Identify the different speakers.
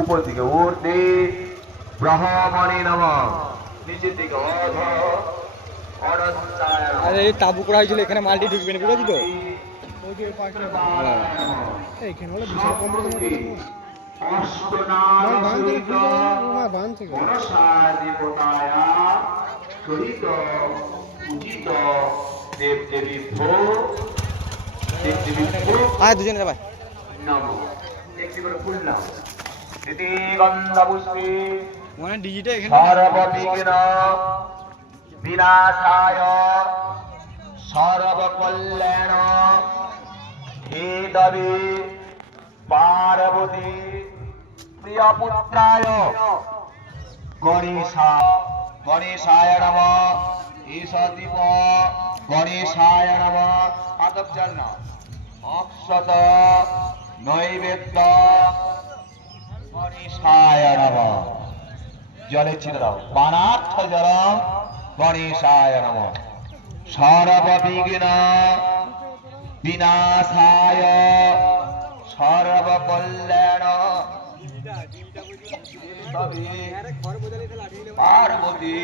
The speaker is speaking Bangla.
Speaker 1: উপর দিকে উর্ধে ব্রহ্মণে নম। নিচের দিকে।
Speaker 2: আরে এই তাবু করা হয়েছিল এখানে মালটি ঢুকবে না বুঝেছি তো?
Speaker 3: এইখানে হলে বিশাল কম্পিটিশন
Speaker 1: অষ্টনাম
Speaker 3: বান থেকে
Speaker 1: মনসা দেবতায়া সহিত পূজিত দেব দেবী ভো দেব দেবী ভো
Speaker 2: আয় দুজনে যাবাই।
Speaker 1: নম।
Speaker 2: মানে ডিজিটা এখানে
Speaker 1: সর্ববিঘ্ন বিনাশায় সর্বকল্যাণ হে দেবী পার্বতী প্রিয়পুত্রায় গণেশা গণেশায় নম ঈশদীপ গণেশায় নম। আদব চল না অক্ষত নৈবেদ্য গণেশায় নম। জলে দাও। বানার্থ জলম গণেশায় নম। সর্ববিঘ্ন বিনাশায় সর্বকল্যাণ। পার্বতী